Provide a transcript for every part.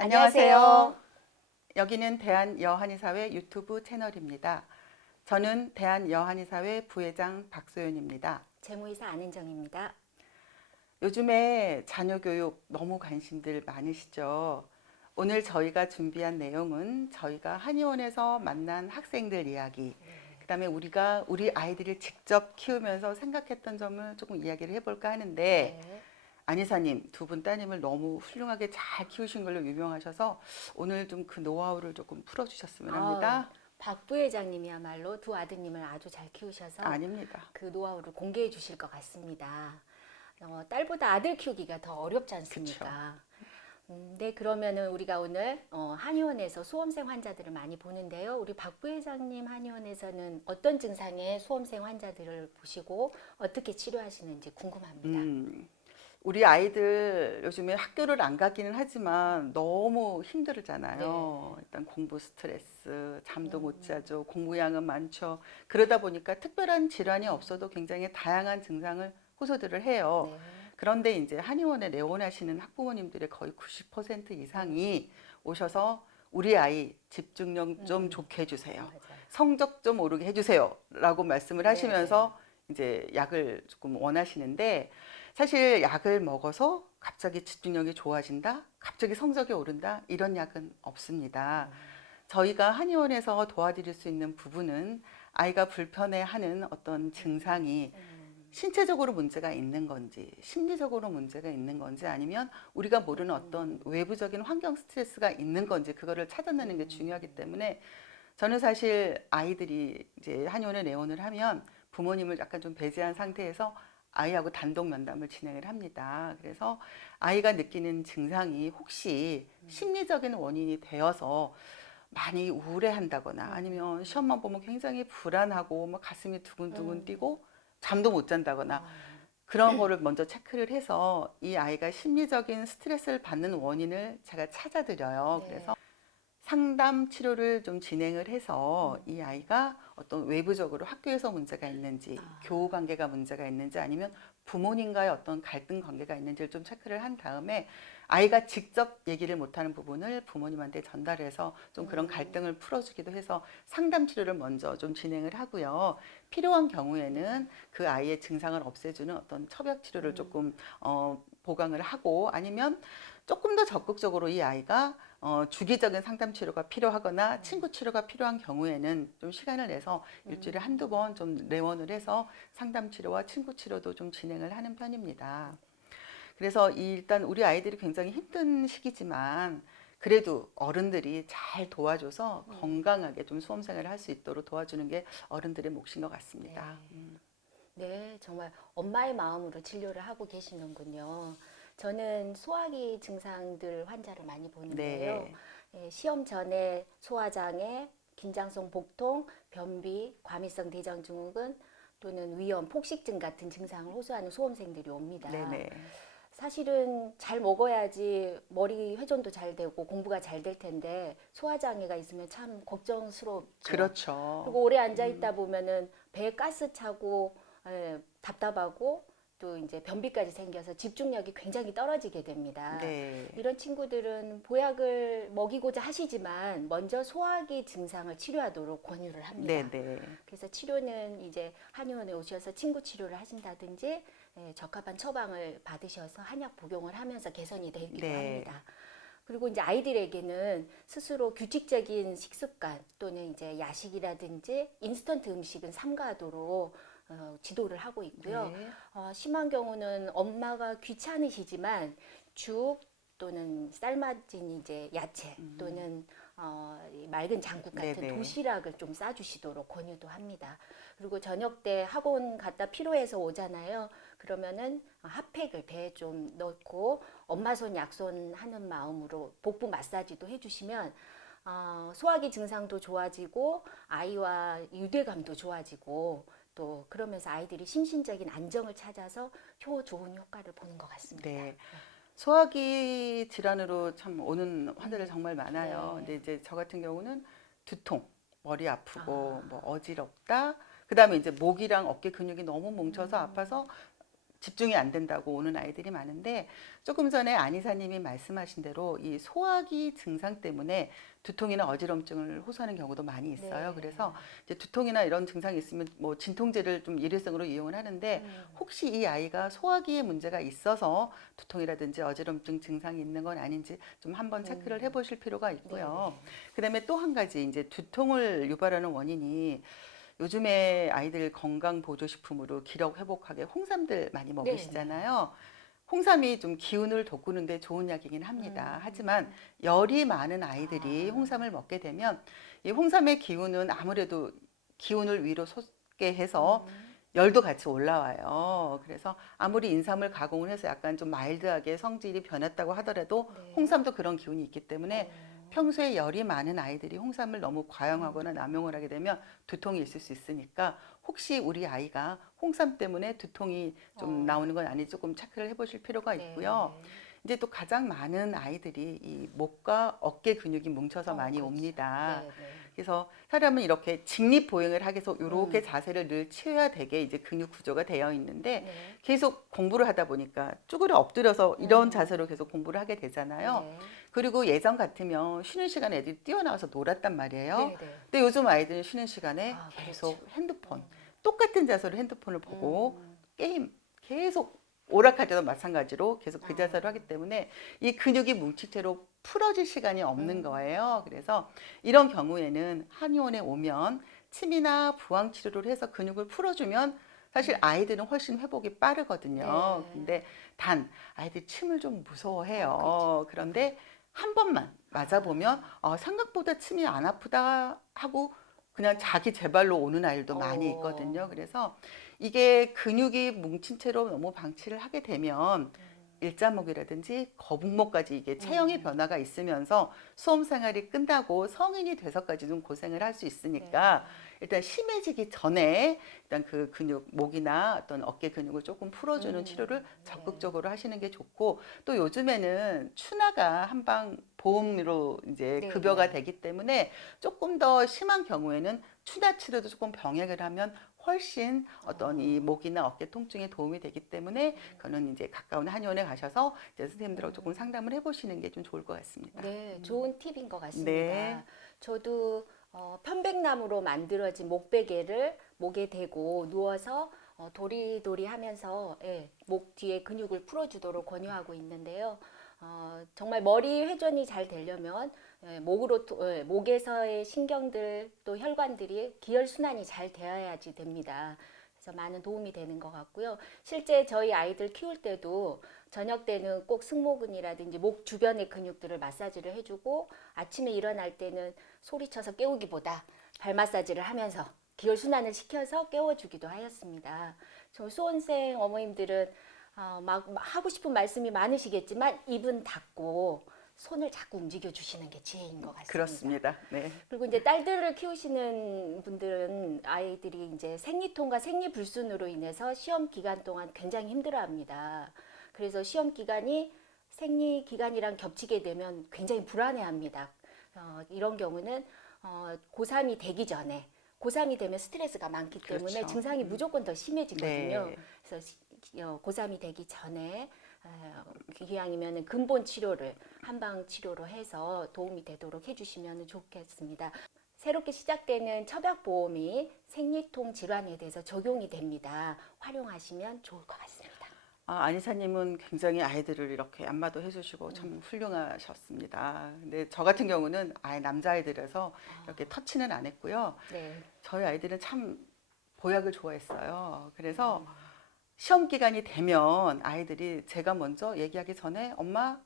안녕하세요. 여기는 대한여한의사회 유튜브 채널입니다. 저는 대한여한의사회 부회장 박소연입니다. 재무이사 안은정입니다. 요즘에 자녀 교육 너무 관심들 많으시죠? 오늘 저희가 준비한 내용은 저희가 한의원에서 만난 학생들 이야기, 그다음에 우리가 우리 아이들을 직접 키우면서 생각했던 점을 조금 이야기를 해볼까 하는데 네. 안이사님 두 분 따님을 너무 훌륭하게 잘 키우신 걸로 유명하셔서 오늘 좀 그 노하우를 조금 풀어주셨으면 합니다. 박 부회장님이야말로 두 아드님을 아주 잘 키우셔서 아닙니다. 그 노하우를 공개해 주실 것 같습니다. 딸보다 아들 키우기가 더 어렵지 않습니까? 네, 그러면은 우리가 오늘 한의원에서 수험생 환자들을 많이 보는데요. 우리 박 부회장님 한의원에서는 어떤 증상의 수험생 환자들을 보시고 어떻게 치료하시는지 궁금합니다. 우리 아이들 요즘에 학교를 안 가기는 하지만 너무 네. 힘들잖아요. 일단 공부 스트레스, 잠도 못 자죠. 공부량은 많죠. 그러다 보니까 특별한 질환이 없어도 굉장히 다양한 증상을 호소들을 해요. 네. 그런데 이제 한의원에 내원하시는 학부모님들의 거의 90% 이상이 오셔서 우리 아이 집중력 좀 좋게 해주세요. 맞아요. 성적 좀 오르게 해주세요. 라고 말씀을 네, 네. 하시면서 이제 약을 조금 원하시는데 사실 약을 먹어서 갑자기 집중력이 좋아진다, 갑자기 성적이 오른다, 이런 약은 없습니다. 저희가 한의원에서 도와드릴 수 있는 부분은 아이가 불편해하는 어떤 증상이 신체적으로 문제가 있는 건지, 심리적으로 문제가 있는 건지, 아니면 우리가 모르는 어떤 외부적인 환경 스트레스가 있는 건지, 그거를 찾아내는 게 중요하기 때문에 저는 사실 아이들이 이제 한의원에 내원을 하면 부모님을 약간 좀 배제한 상태에서 아이하고 단독 면담을 진행을 합니다. 그래서 아이가 느끼는 증상이 혹시 심리적인 원인이 되어서 많이 우울해한다거나 아니면 시험만 보면 굉장히 불안하고 막 가슴이 두근두근 뛰고 잠도 못 잔다거나 그런 거를 먼저 체크를 해서 이 아이가 심리적인 스트레스를 받는 원인을 제가 찾아드려요. 네. 그래서 상담 치료를 좀 진행을 해서 이 아이가 어떤 외부적으로 학교에서 문제가 있는지, 교우 관계가 문제가 있는지, 아니면 부모님과의 어떤 갈등 관계가 있는지를 좀 체크를 한 다음에 아이가 직접 얘기를 못하는 부분을 부모님한테 전달해서 좀 그런 갈등을 풀어주기도 해서 상담 치료를 먼저 좀 진행을 하고요. 필요한 경우에는 그 아이의 증상을 없애주는 어떤 처벽 치료를 조금 보강을 하고, 아니면 조금 더 적극적으로 이 아이가 주기적인 상담 치료가 필요하거나 친구 치료가 필요한 경우에는 좀 시간을 내서 일주일에 한두 번 좀 내원을 해서 상담 치료와 친구 치료도 좀 진행을 하는 편입니다. 그래서 일단 우리 아이들이 굉장히 힘든 시기지만 그래도 어른들이 잘 도와줘서 건강하게 좀 수험 생활을 할 수 있도록 도와주는 게 어른들의 몫인 것 같습니다. 네. 네, 정말 엄마의 마음으로 진료를 하고 계시는군요. 저는 소화기 증상들 환자를 많이 보는데요. 네, 예, 시험 전에 소화장애, 긴장성 복통, 변비, 과민성 대장증후군 또는 위염, 폭식증 같은 증상을 호소하는 수험생들이 네, 옵니다. 네. 사실은 잘 먹어야지 머리 회전도 잘 되고 공부가 잘 될 텐데 소화장애가 있으면 참 걱정스럽죠. 그렇죠. 그리고 오래 앉아 있다 보면은 배에 가스 차고 답답하고 또 이제 변비까지 생겨서 집중력이 굉장히 떨어지게 됩니다. 네, 이런 친구들은 보약을 먹이고자 하시지만 먼저 소화기 증상을 치료하도록 권유를 네, 합니다. 네. 그래서 치료는 이제 한의원에 오셔서 친구 치료를 하신다든지 적합한 처방을 받으셔서 한약 복용을 하면서 개선이 되기도 네. 합니다. 그리고 이제 아이들에게는 스스로 규칙적인 식습관 또는 이제 야식이라든지 인스턴트 음식은 삼가하도록 지도를 하고 있고요. 네. 심한 경우는 엄마가 귀찮으시지만 죽 또는 삶아진 이제 야채 또는 맑은 장국 같은 네네. 도시락을 좀 싸주시도록 권유도 합니다. 그리고 저녁 때 학원 갔다 피로해서 오잖아요. 그러면은 핫팩을 배에 좀 넣고 엄마 손 약손 하는 마음으로 복부 마사지도 해주시면 소화기 증상도 좋아지고 아이와 유대감도 좋아지고 또 그러면서 아이들이 심신적인 안정을 찾아서 좋은 효과를 보는 것 같습니다. 네. 소화기 질환으로 참 오는 환자들 정말 많아요. 네. 근데 이제 저 같은 경우는 두통, 머리 아프고 아, 뭐 어지럽다. 그다음에 이제 목이랑 어깨 근육이 너무 뭉쳐서 아파서 집중이 안 된다고 오는 아이들이 많은데 조금 전에 안이사님이 말씀하신 대로 이 소화기 증상 때문에 두통이나 어지럼증을 호소하는 경우도 많이 있어요. 네. 그래서 이제 두통이나 이런 증상이 있으면 뭐 진통제를 좀 일회성으로 이용을 하는데 혹시 이 아이가 소화기에 문제가 있어서 두통이라든지 어지럼증 증상이 있는 건 아닌지 좀 한번 체크를 해보실 필요가 있고요. 네. 그다음에 또 한 가지 이제 두통을 유발하는 원인이 요즘에 아이들 건강 보조식품으로 기력 회복하게 홍삼들 많이 네. 먹이시잖아요. 홍삼이 좀 기운을 돋구는데 좋은 약이긴 합니다. 음. 하지만 열이 많은 아이들이 아. 홍삼을 먹게 되면 이 홍삼의 기운은 아무래도 기운을 위로 솟게 해서 음. 열도 같이 올라와요. 그래서 아무리 인삼을 가공을 해서 약간 좀 마일드하게 성질이 변했다고 하더라도 네. 홍삼도 그런 기운이 있기 때문에 어. 평소에 열이 많은 아이들이 홍삼을 너무 과용하거나 남용을 하게 되면 두통이 있을 수 있으니까 혹시 우리 아이가 홍삼 때문에 두통이 좀 어. 나오는 건 아닌지 조금 체크를 해보실 필요가 있고요. 네. 이제 또 가장 많은 아이들이 이 목과 어깨 근육이 뭉쳐서 많이 그렇죠. 옵니다. 네, 네. 그래서 사람은 이렇게 직립보행을 하기 위해서 이렇게 음. 자세를 늘 취해야 되게 이제 근육 구조가 되어 있는데 네. 계속 공부를 하다 보니까 쭈그려 엎드려서 이런 자세로 계속 공부를 하게 되잖아요. 네. 그리고 예전 같으면 쉬는 시간에 애들이 뛰어나와서 놀았단 말이에요. 네, 네. 근데 요즘 아이들은 쉬는 시간에 아, 계속 그렇죠. 핸드폰, 똑같은 자세로 핸드폰을 보고 음. 게임 계속 오락할 때도 마찬가지로 계속 그 아. 자세로 하기 때문에 이 근육이 뭉친 채로 풀어질 시간이 없는 음. 거예요. 그래서 이런 경우에는 한의원에 오면 침이나 부항 치료를 해서 근육을 풀어주면 사실 아이들은 훨씬 회복이 빠르거든요. 네. 근데 단 아이들 침을 좀 그렇죠. 무서워해요. 그런데 한 번만 맞아보면 생각보다 침이 안 아프다 하고 그냥 자기 제발로 오는 아이들도 많이 있거든요. 어. 그래서 이게 근육이 뭉친 채로 너무 방치를 하게 되면 일자목이라든지 거북목까지 이게 체형의 음. 변화가 있으면서 수험 생활이 끝나고 성인이 돼서까지 좀 고생을 할 수 있으니까 네. 일단 심해지기 전에 일단 그 근육, 목이나 어떤 어깨 근육을 조금 풀어주는 치료를 네. 적극적으로 하시는 게 좋고 또 요즘에는 추나가 한방 보험으로 이제 네, 급여가 네. 되기 때문에 조금 더 심한 경우에는 추나 치료도 조금 병행을 하면 훨씬 어떤 이 목이나 어깨 통증에 도움이 되기 때문에 그거는 이제 가까운 한의원에 가셔서 이제 선생님들하고 조금 상담을 해보시는 게 좀 좋을 것 같습니다. 네, 좋은 팁인 것 같습니다. 네. 저도 편백나무로 만들어진 목베개를 목에 대고 누워서 도리도리 하면서 예, 목 뒤에 근육을 풀어주도록 권유하고 있는데요. 정말 머리 회전이 잘 되려면 예, 목에서의 신경들 또 혈관들이 기혈순환이 잘 되어야지 됩니다. 그래서 많은 도움이 되는 것 같고요. 실제 저희 아이들 키울 때도 저녁 때는 꼭 승모근이라든지 목 주변의 근육들을 마사지를 해주고 아침에 일어날 때는 소리쳐서 깨우기보다 발 마사지를 하면서 기혈순환을 시켜서 깨워주기도 하였습니다. 저 수험생 어머님들은 막 하고 싶은 말씀이 많으시겠지만 입은 닫고 손을 자꾸 움직여 주시는 게 지혜인 것 같습니다. 그렇습니다. 네. 그리고 이제 딸들을 키우시는 분들은 아이들이 이제 생리통과 생리불순으로 인해서 시험 기간 동안 굉장히 힘들어합니다. 그래서 시험 기간이 생리 기간이랑 겹치게 되면 굉장히 불안해합니다. 이런 경우는 고3이 되기 전에 고3이 되면 스트레스가 많기 때문에 그렇죠. 증상이 무조건 더 심해지거든요. 네. 그래서 고3이 되기 전에 기왕이면 근본 치료를 한방 치료로 해서 도움이 되도록 해주시면 좋겠습니다. 새롭게 시작되는 처방보험이 생리통 질환에 대해서 적용이 됩니다. 활용하시면 좋을 것 같습니다. 안이사님은 굉장히 아이들을 이렇게 안마도 해주시고 참 훌륭하셨습니다. 근데 저 같은 경우는 아예 남자아이들에서 이렇게 터치는 안 했고요. 네. 저희 아이들은 참 보약을 좋아했어요. 그래서 시험 기간이 되면 아이들이 제가 먼저 얘기하기 전에 엄마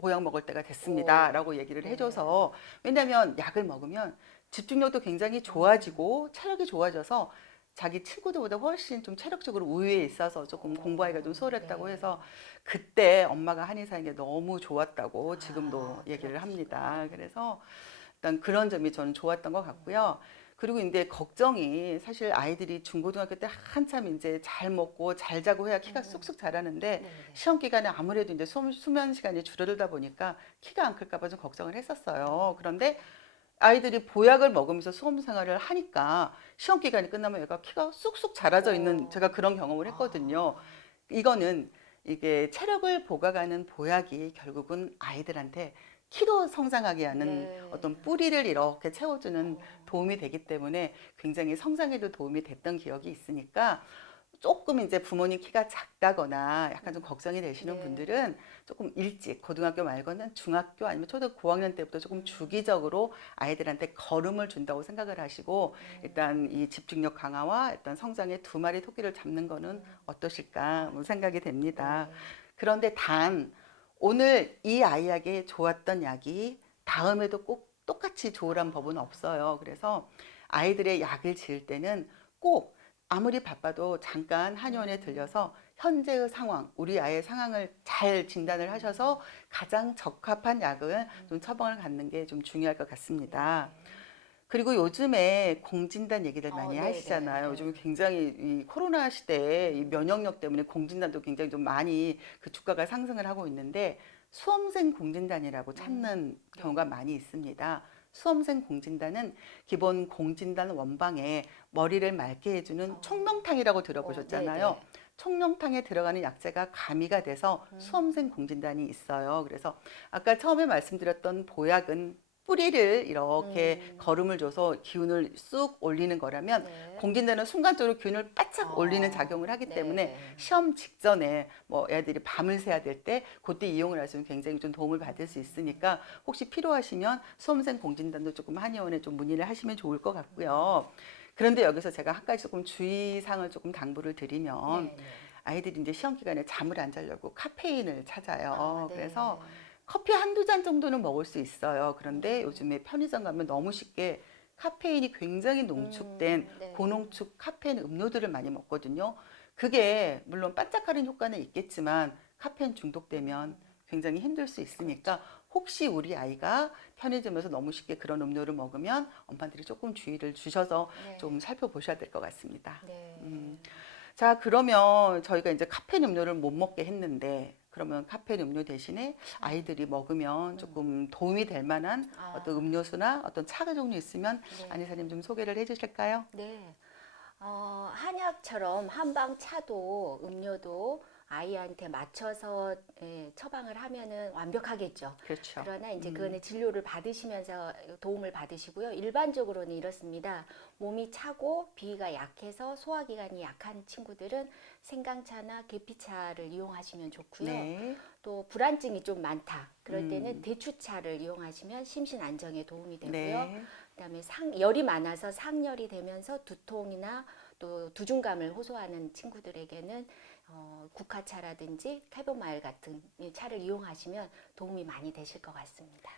보약 먹을 때가 됐습니다. 라고 얘기를 네. 해줘서 왜냐하면 약을 먹으면 집중력도 굉장히 좋아지고 체력이 좋아져서 자기 친구들보다 훨씬 좀 체력적으로 우위에 있어서 조금 공부하기가 좀 수월했다고 네. 해서 그때 엄마가 한의사인 게 너무 좋았다고 지금도 얘기를 그렇구나. 합니다. 그래서 일단 그런 점이 저는 좋았던 것 같고요. 그리고 이제 걱정이 사실 아이들이 중고등학교 때 한참 이제 잘 먹고 잘 자고 해야 키가 쑥쑥 자라는데 네. 시험 기간에 아무래도 이제 수면 시간이 줄어들다 보니까 키가 안 클까 봐 좀 걱정을 했었어요. 그런데 아이들이 보약을 먹으면서 수험 생활을 하니까 시험 기간이 끝나면 얘가 키가 쑥쑥 자라져 있는 제가 그런 경험을 했거든요. 이거는 이게 체력을 보강하는 보약이 결국은 아이들한테 키도 성장하게 하는 네. 어떤 뿌리를 이렇게 채워주는 도움이 되기 때문에 굉장히 성장에도 도움이 됐던 기억이 있으니까 조금 이제 부모님 키가 작다거나 약간 좀 걱정이 되시는 네. 분들은 조금 일찍 고등학교 말고는 중학교 아니면 초등 고학년 때부터 조금 주기적으로 아이들한테 걸음을 준다고 생각을 하시고 일단 이 집중력 강화와 일단 성장의 두 마리 토끼를 잡는 거는 어떠실까 뭐 생각이 됩니다. 네. 그런데 단 오늘 이 아이에게 좋았던 약이 다음에도 꼭 똑같이 좋으란 법은 없어요. 그래서 아이들의 약을 지을 때는 꼭 아무리 바빠도 잠깐 한의원에 들려서 현재의 상황, 우리 아이의 상황을 잘 진단을 하셔서 가장 적합한 약을 좀 처방을 갖는 게 좀 중요할 것 같습니다. 그리고 요즘에 공진단 얘기들 많이 네네. 하시잖아요. 요즘 굉장히 이 코로나 시대에 이 면역력 때문에 공진단도 굉장히 좀 많이 그 주가가 상승을 하고 있는데 수험생 공진단이라고 찾는 경우가 많이 있습니다. 수험생 공진단은 기본 공진단 원방에 머리를 맑게 해주는 총명탕이라고 들어보셨잖아요. 네네. 총명탕에 들어가는 약재가 가미가 돼서 수험생 공진단이 있어요. 그래서 아까 처음에 말씀드렸던 보약은 뿌리를 이렇게 걸음을 줘서 기운을 쑥 올리는 거라면 네. 공진단은 순간적으로 기운을 바짝 올리는 작용을 하기 때문에 네. 시험 직전에 뭐 애들이 밤을 새야 될 때 그때 이용을 하시면 굉장히 좀 도움을 받을 수 있으니까 혹시 필요하시면 수험생 공진단도 조금 한의원에 좀 문의를 하시면 좋을 것 같고요. 그런데 여기서 제가 한 가지 조금 주의사항을 조금 당부를 드리면 네. 아이들이 이제 시험 기간에 잠을 안 자려고 카페인을 찾아요. 네. 그래서 커피 한두 잔 정도는 먹을 수 있어요. 그런데 요즘에 편의점 가면 너무 쉽게 카페인이 굉장히 농축된 네. 고농축 카페인 음료들을 많이 먹거든요. 그게 물론 반짝거리는 효과는 있겠지만 카페인 중독되면 굉장히 힘들 수 있으니까 혹시 우리 아이가 편의점에서 너무 쉽게 그런 음료를 먹으면 엄마들이 조금 주의를 주셔서 네. 좀 살펴보셔야 될 것 같습니다. 네. 자, 그러면 저희가 이제 카페인 음료를 못 먹게 했는데, 그러면 카페인 음료 대신에 아이들이 먹으면 조금 도움이 될 만한 어떤 음료수나 어떤 차 종류 있으면 네. 안희사님 좀 소개를 해 주실까요? 네. 한약처럼 한방 차도 음료도 아이한테 맞춰서 처방을 하면은 완벽하겠죠. 그렇죠. 그러나 이제 그거는 진료를 받으시면서 도움을 받으시고요. 일반적으로는 이렇습니다. 몸이 차고 비위가 약해서 소화기관이 약한 친구들은 생강차나 계피차를 이용하시면 좋고요. 네. 또 불안증이 좀 많다. 그럴 때는 대추차를 이용하시면 심신 안정에 도움이 되고요. 네. 그다음에 열이 많아서 상열이 되면서 두통이나 또 두중감을 호소하는 친구들에게는 국화차라든지 캐보마일 같은 이 차를 이용하시면 도움이 많이 되실 것 같습니다.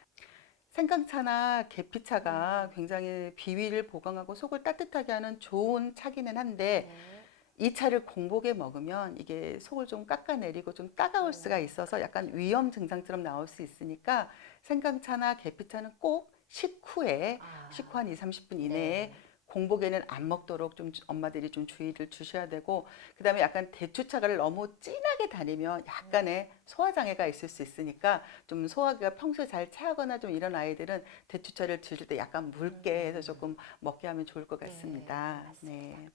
생강차나 계피차가 굉장히 비위를 보강하고 속을 따뜻하게 하는 좋은 차기는 한데 네. 이 차를 공복에 먹으면 이게 속을 좀 깎아내리고 좀 따가울 수가 있어서 약간 위험 증상처럼 나올 수 있으니까 생강차나 계피차는 꼭 식후에 식후 한 2, 30분 이내에 네. 공복에는 안 먹도록 좀 엄마들이 좀 주의를 주셔야 되고 그다음에 약간 대추차를 너무 진하게 다니면 약간의 소화장애가 있을 수 있으니까 좀 소화기가 평소에 잘 차거나 좀 이런 아이들은 대추차를 드실 때 약간 묽게 해서 조금 먹게 하면 좋을 것 같습니다. 맞습니다. 네.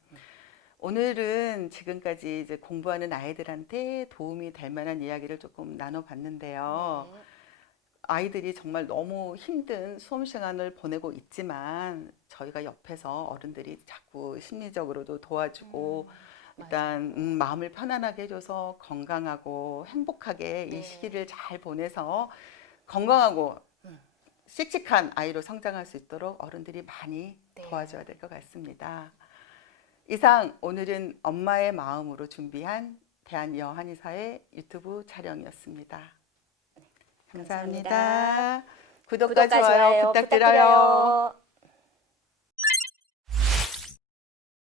오늘은 지금까지 이제 공부하는 아이들한테 도움이 될 만한 이야기를 조금 나눠봤는데요. 네. 아이들이 정말 너무 힘든 수험 시간을 보내고 있지만 저희가 옆에서 어른들이 자꾸 심리적으로도 도와주고 일단 마음을 편안하게 해줘서 건강하고 행복하게 이 네. 시기를 잘 보내서 건강하고 씩씩한 아이로 성장할 수 있도록 어른들이 많이 네. 도와줘야 될 것 같습니다. 이상 오늘은 엄마의 마음으로 준비한 대한여한의사의 유튜브 촬영이었습니다. 감사합니다. 구독과 좋아요 부탁드려요.